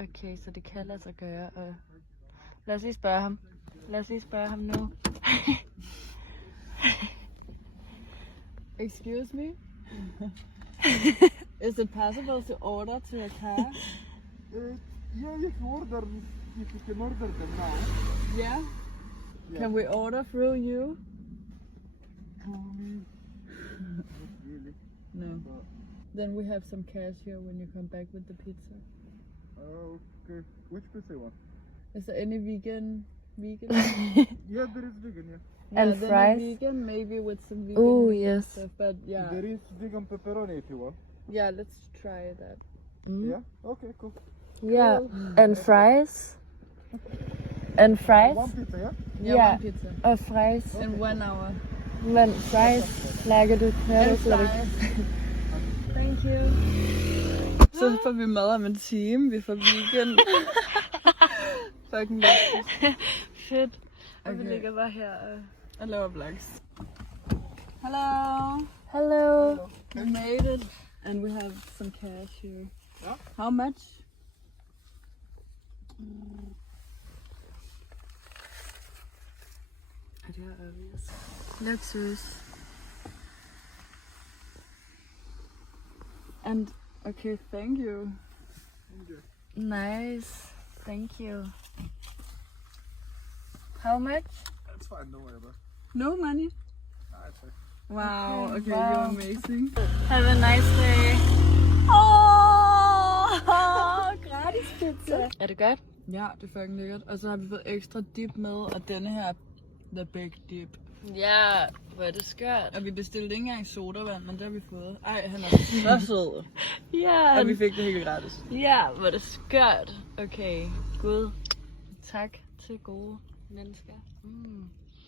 Okay, så det kan lade sig gøre. Og lad os lige spørge ham nu. Excuse me? Is it possible to order to a car? Yeah, you can order if you can order them now. Yeah? Can we order through you? Not really. No. But, Then we have some cash here when you come back with the pizza. okay. Which pizza you want? Is there any vegan? Yeah, there is vegan, yeah. And then fries? vegan, maybe with some vegan Ooh, meat and yes. stuff, but yeah. There is vegan pepperoni if you want. Yeah, let's try that. Yeah? Okay, cool. Yeah, and fries? And fries? One pizza, yeah? Yeah. One pizza. Og fries. In 1 hour. Men fries, lager du hører And du slet ikke. fries. Thank you. Så får vi mad om en time. Vi får vegan. Fucking lustigt. Fedt. Og vi Okay. ligger bare her og... laver vlogs. Hello. Hello. We made it. And we have some cash here. Yeah. How much? Det er obvious. Luksus. And okay, thank you. Nice. Thank you. How much? That's fine, don't worry about it. No money? Nah, it's fine. Wow, Okay, okay, wow. you're amazing. Have a nice day. Gratis pizza. Er det godt? Ja, det er fucking lækkert. Og så har vi fået ekstra dip med, og denne her, the big dip. Ja, hvor er det skørt. Og vi bestilte ikke engang sodavand, men det har vi fået. Ej, han er så sød. Ja, Og vi fik det helt gratis. ja, hvor er det skørt. Okay, Gud. Tak til gode mennesker.